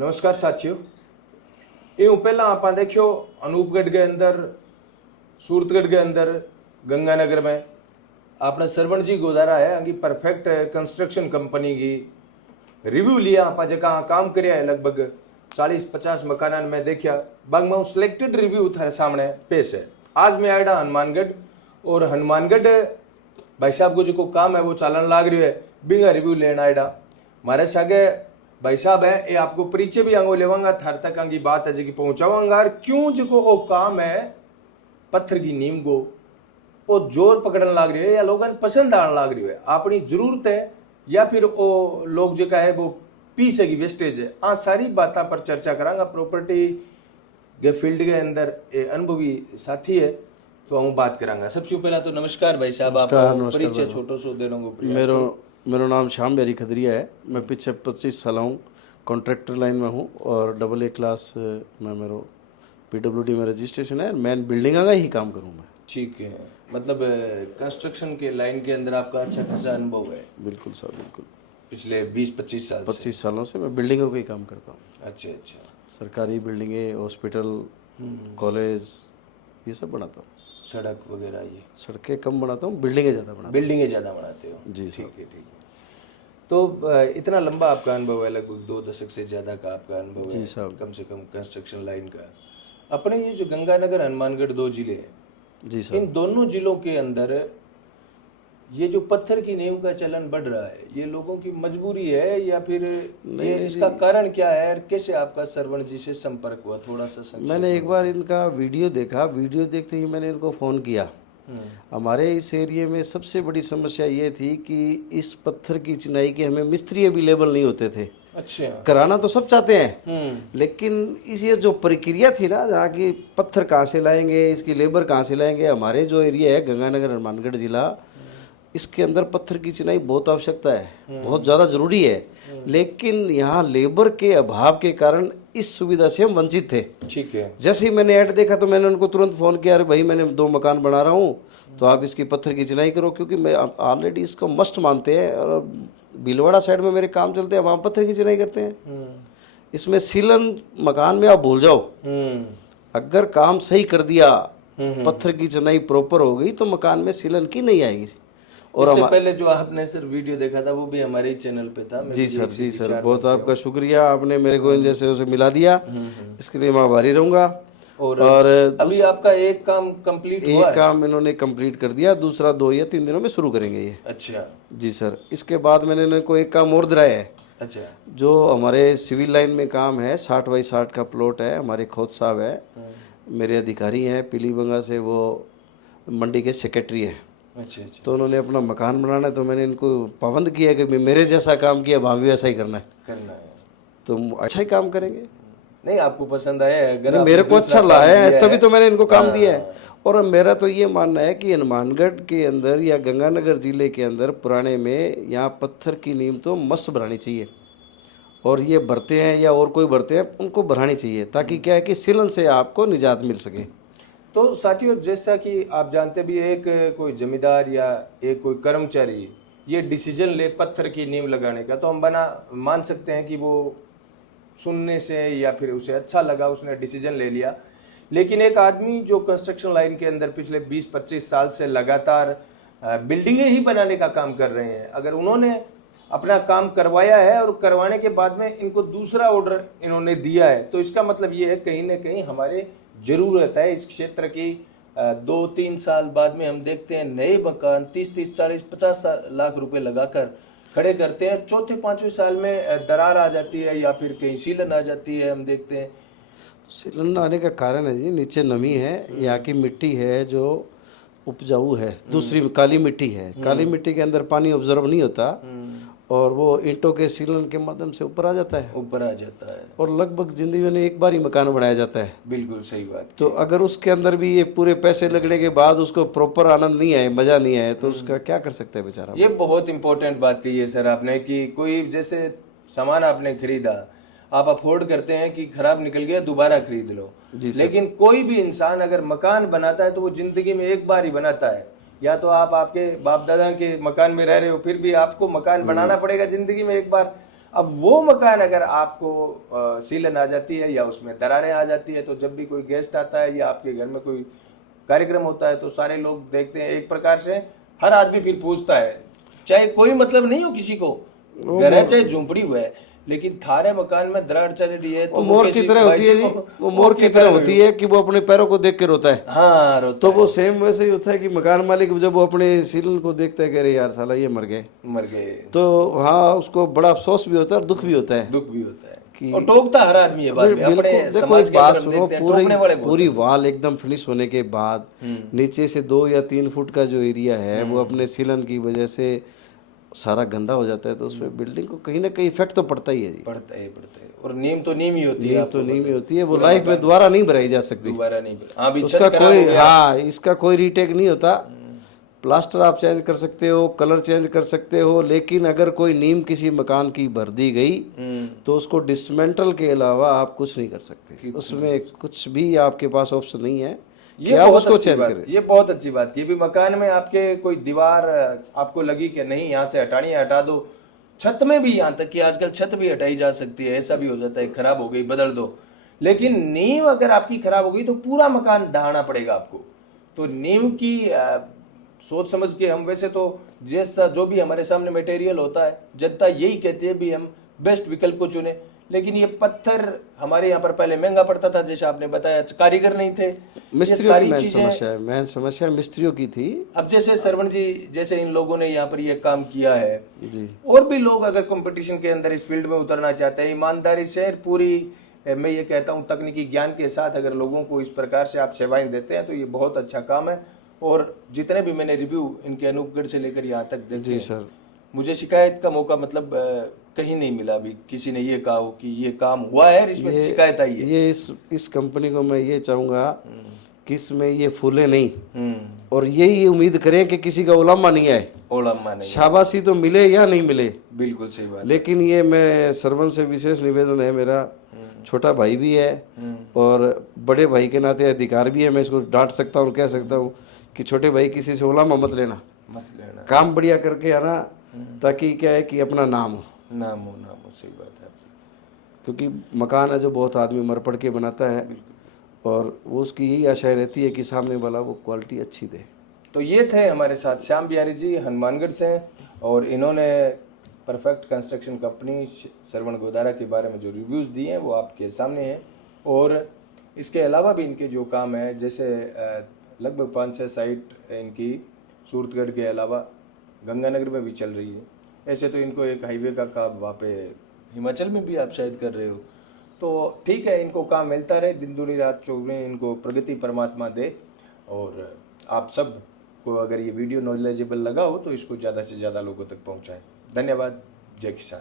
नमस्कार साथियों। ਇਹ ਪਹਿਲਾਂ ਆਪਾਂ देखियो अनूपगढ़ के अंदर, सूरतगढ़ के अंदर, गंगानगर में आपने सरवण जी गोदारा है कि परफेक्ट कंस्ट्रक्शन कंपनी की रिव्यू लिया। आप जगह काम करे है लगभग 40-50 मकान में देखा बाग में सिलेक्टेड रिव्यू थारे सामने पेश है। आज मैं आया हनुमानगढ़ और हनुमानगढ़ भाई साहब को जो काम है वो चालन लाग रही है, बिंगा रिव्यू लेना आया। हमारे सागे भाई साहब है, ये आपको परिचय भी आंगो लेवांगा, थार तक आंगी बात है जी पहुंचावांगा। क्यों जो वो काम है पत्थर की नीम को वो जोर पकड़न लाग रही है या लोगों पसंद आने लाग रही है, अपनी जरूरत है या फिर वो लोग जो है वो पी सकी वेस्टेज है। हाँ, सारी बातों पर चर्चा करांगा। प्रॉपर्टी के फील्ड के अंदर ये अनुभवी साथी है तो हम बात करांगा। सबसे पहला तो नमस्कार भाई साहब, आप परिचय छोटो सो दे रहा। मेरा नाम श्याम बेरी खदरिया है। मैं पीछे 25 साल हूँ कॉन्ट्रैक्टर लाइन में हूँ और AA क्लास में मेरा PWD में रजिस्ट्रेशन है। मैं बिल्डिंग का ही काम करूँ मैं। ठीक है, मतलब कंस्ट्रक्शन के लाइन के अंदर आपका अच्छा खासा अनुभव है। बिल्कुल सर, बिल्कुल। पिछले 20-25 साल 25 सालों से मैं बिल्डिंगों का ही काम करता हूँ। अच्छा अच्छा। सरकारी बिल्डिंगें, हॉस्पिटल, कॉलेज, ये सब बनाता हूँ। सड़क वगैरह, ये सड़कें कम बनाता हूँ, बिल्डिंगें ज़्यादा बनाता हूँ। बिल्डिंगें ज़्यादा बनाते हो जी। ठीक है ठीक है। तो इतना लंबा आपका अनुभव है, लगभग 2 दशक से ज़्यादा का आपका अनुभव है। जी साहब। कम से कम कंस्ट्रक्शन लाइन का। अपने ये जो गंगानगर हनुमानगढ़ 2 जिले हैं, जी साहब, इन दोनों जिलों के अंदर ये जो पत्थर की नींव का चलन बढ़ रहा है, ये लोगों की मजबूरी है या फिर ये इसका कारण क्या है और कैसे आपका सरवण जी से संपर्क हुआ? थोड़ा सा मैंने एक बार इनका वीडियो देखा, वीडियो देखते ही मैंने इनको फ़ोन किया। हमारे इस एरिया में सबसे बड़ी समस्या ये थी कि इस पत्थर की चिनाई के हमें मिस्त्री अवेलेबल नहीं होते थे। अच्छा। कराना तो सब चाहते हैं, लेकिन इस ये जो प्रक्रिया थी ना, जहाँ की पत्थर कहाँ से लाएंगे, इसकी लेबर कहाँ से लाएंगे। हमारे जो एरिया है गंगानगर हनुमानगढ़ जिला, इसके अंदर पत्थर की चिनाई बहुत आवश्यकता है, बहुत ज़्यादा ज़रूरी है, लेकिन यहाँ लेबर के अभाव के कारण इस सुविधा से हम वंचित थे। ठीक है। जैसे ही मैंने ऐड देखा तो मैंने उनको तुरंत फ़ोन किया, अरे भाई मैंने 2 मकान बना रहा हूँ तो आप इसकी पत्थर की चिनाई करो, क्योंकि मैं ऑलरेडी इसको मस्ट मानते हैं और भीलवाड़ा साइड में मेरे काम चलते हैं, वहाँ पत्थर की चिनाई करते हैं। इसमें सीलन मकान में आप भूल जाओ, अगर काम सही कर दिया, पत्थर की चिनाई प्रॉपर हो गई तो मकान में सीलन की नहीं आएगी। और इससे पहले जो आपने सर वीडियो देखा था वो भी हमारे ही चैनल पे था। जी सर, जी सर, बहुत आपका शुक्रिया, आपने मेरे को इन जैसे उसे मिला दिया, इसके लिए मैं आभारी रहूँगा। और अभी आपका एक काम कंप्लीट हुआ है? एक काम इन्होंने कंप्लीट कर दिया, दूसरा 2 या 3 दिनों में शुरू करेंगे ये। अच्छा जी सर। इसके बाद मैंने इनको एक काम और दिलाया है। अच्छा। जो हमारे सिविल लाइन में काम है, 60 बाई 60 का प्लॉट है। हमारे खोद साहब है, मेरे अधिकारी हैं पीलीबंगा से, वो मंडी के सेक्रेटरी है। अच्छा अच्छा। तो उन्होंने अपना मकान बनाना है, तो मैंने इनको पाबंद किया कि मेरे जैसा काम किया, वहाँ भी वैसा ही करना है। तो अच्छा ही काम करेंगे। नहीं, आपको पसंद आया है? अगर मेरे को अच्छा लाया है तभी तो मैंने इनको काम दिया है। और मेरा तो ये मानना है कि हनुमानगढ़ के अंदर या गंगानगर जिले के अंदर पुराने में यहाँ पत्थर की नींव तो मस्त बनानी चाहिए, और ये भरते हैं या और कोई भरते हैं उनको बढ़ानी चाहिए, ताकि क्या है कि सीलन से आपको निजात मिल सके। तो साथियों, जैसा कि आप जानते भी, एक कोई जमींदार या एक कोई कर्मचारी ये डिसीजन ले पत्थर की नींव लगाने का, तो हम मान सकते हैं कि वो सुनने से या फिर उसे अच्छा लगा, उसने डिसीजन ले लिया। लेकिन एक आदमी जो कंस्ट्रक्शन लाइन के अंदर पिछले 20-25 साल से लगातार बिल्डिंगें ही बनाने का काम कर रहे हैं, अगर उन्होंने अपना काम करवाया है और करवाने के बाद में इनको दूसरा ऑर्डर इन्होंने दिया है, तो इसका मतलब ये है कहीं ना कहीं हमारे जरूरत है इस क्षेत्र की। 2-3 साल बाद में हम देखते हैं नए मकान 30-30, 40, 50 लाख रुपए लगाकर खड़े करते हैं, 4थे-5वें साल में दरार आ जाती है या फिर कहीं सीलन आ जाती है, हम देखते हैं। सीलन आने का कारण है जी, नीचे नमी है, यहाँ की मिट्टी है जो उपजाऊ है, दूसरी काली मिट्टी है। काली मिट्टी के अंदर पानी ऑब्जर्व नहीं होता और वो ईंटों के सीलन के माध्यम से ऊपर आ जाता है, और लगभग जिंदगी में एक बार ही मकान बनाया जाता है। बिल्कुल सही बात। तो अगर उसके अंदर भी ये पूरे पैसे लगने के बाद उसको प्रॉपर आनंद नहीं आए, मजा नहीं आए, तो उसका क्या कर सकते हैं बेचारा। ये बहुत इंपॉर्टेंट बात कही है सर आपने, कि कोई जैसे सामान आपने खरीदा, आप अफोर्ड करते हैं कि खराब निकल गया दोबारा खरीद लो, लेकिन कोई भी इंसान अगर मकान बनाता है तो वो जिंदगी में एक बार ही बनाता है। या तो आप आपके बाप दादा के मकान में रह रहे हो, फिर भी आपको मकान बनाना पड़ेगा जिंदगी में एक बार। अब वो मकान अगर आपको सीलन आ जाती है या उसमें दरारें आ जाती है, तो जब भी कोई गेस्ट आता है या आपके घर में कोई कार्यक्रम होता है तो सारे लोग देखते हैं, एक प्रकार से हर आदमी फिर पूछता है, चाहे कोई मतलब नहीं हो किसी को, घर है चाहे झोंपड़ी हुआ है, लेकिन थारे मकान में दरार चल रही है तो वो मोर की तरह होती है जी, वो मोर की तरह होती है कि वो अपने पैरों को देख के रोता है। हाँ, रोता तो वो सेम वैसे ही होता है कि मकान मालिक जब वो अपने सीलन को देखता है कह रहे यार साला ये मर गए, मर गए, तो हाँ उसको बड़ा अफसोस भी होता है और दुख भी होता है। दुख भी होता है और टोकता हर आदमी है बाद में। बिल्कुल, अपने देखो समाज एक के बात अंदर हम सुनो, देखते हैं, टोकने वाले बहुत पूरी वाल एकदम फिनिश होने के बाद नीचे से 2 या 3 फुट का जो एरिया है वो अपने सीलन की वजह से सारा गंदा हो जाता है, तो उसमें बिल्डिंग को कहीं ना कहीं इफेक्ट तो पड़ता ही है जी। पड़ता है और नीम तो नीम ही होती है, नींव तो नींव ही होती है, वो लाइफ में दोबारा नहीं भराई जा सकती। दोबारा नहीं। हाँ भी उसका कोई, हाँ इसका कोई रीटेक नहीं होता। प्लास्टर आप चेंज कर सकते हो, कलर चेंज कर सकते हो, लेकिन अगर कोई नीम किसी मकान की भर दी गई तो उसको डिसमेंटल के अलावा आप कुछ नहीं कर सकते, उसमें कुछ भी आपके पास ऑप्शन नहीं है कि आप उसको चेंज करें। ये बहुत अच्छी बात की भी मकान में आपके कोई दीवार आपको लगी कि नहीं यहाँ से हटानी है, हटा दो। छत में भी, यहाँ तक कि आजकल छत भी हटाई जा सकती है, ऐसा भी हो जाता है, खराब हो गई बदल दो। लेकिन नींव अगर आपकी खराब हो गई तो पूरा मकान ढहाना पड़ेगा आपको। तो नींव की सोच समझ के हम, वैसे तो जैसा जो भी हमारे सामने मटेरियल होता है जनता यही कहती है भी हम बेस्ट विकल्प को चुने, लेकिन ये पत्थर हमारे यहाँ पर पहले महंगा पड़ता था, जैसे आपने बताया, कारीगर नहीं थे। मिस्त्रियों की मेन समस्या मिस्त्रियों की थी। अब जैसे सरवण जी जैसे इन लोगों ने यहाँ पर ये काम किया है जी, और भी लोग अगर कंपटीशन के अंदर इस फील्ड में उतरना चाहते हैं, ईमानदारी से पूरी, मैं ये कहता हूँ तकनीकी ज्ञान के साथ अगर लोगों को इस प्रकार से आप सेवाएं देते हैं तो ये बहुत अच्छा काम है। और जितने भी मैंने रिव्यू इनके अनूपगढ़ से लेकर यहाँ तक देखे जी सर, मुझे शिकायत का मौका मतलब कहीं नहीं मिला अभी किसी ने ये कहा हो कि ये काम हुआ है, रिश्वत की शिकायत आई है। ये इस कंपनी को मैं ये चाहूँगा कि इसमें ये फूले नहीं और यही उम्मीद करें कि किसी का उलामा नहीं आए। ओलम्मा नहीं, शाबाशी तो मिले या नहीं मिले, बिल्कुल सही बात। लेकिन ये मैं सरवन से विशेष निवेदन है, मेरा छोटा भाई भी है और बड़े भाई के नाते अधिकार भी है, मैं इसको डांट सकता हूँ, कह सकता हूँ कि छोटे भाई किसी से उलामा मत लेना, काम बढ़िया करके आना, ताकि क्या है कि अपना नाम हो, सही बात है। क्योंकि मकान है जो बहुत आदमी मर पड़ के बनाता है और वो उसकी यही आशा रहती है कि सामने वाला वो क्वालिटी अच्छी दे। तो ये थे हमारे साथ श्याम बिहारी जी हनुमानगढ़ से, और इन्होंने perfect construction company Sarwan Godara के बारे में जो रिव्यूज़ दिए हैं वो आपके सामने हैं। और इसके अलावा भी इनके जो काम है, जैसे लगभग 5-6 साइट इनकी सूरतगढ़ के अलावा गंगानगर में भी चल रही है। ऐसे तो इनको एक हाईवे का काम वहाँ पे हिमाचल में भी आप शायद कर रहे हो, तो ठीक है, इनको काम मिलता रहे, दिन दूनी रात चौगुनी इनको प्रगति परमात्मा दे। और आप सब को अगर ये वीडियो नॉलेजेबल लगा हो तो इसको ज़्यादा से ज़्यादा लोगों तक पहुँचाएं। धन्यवाद। जय किसान।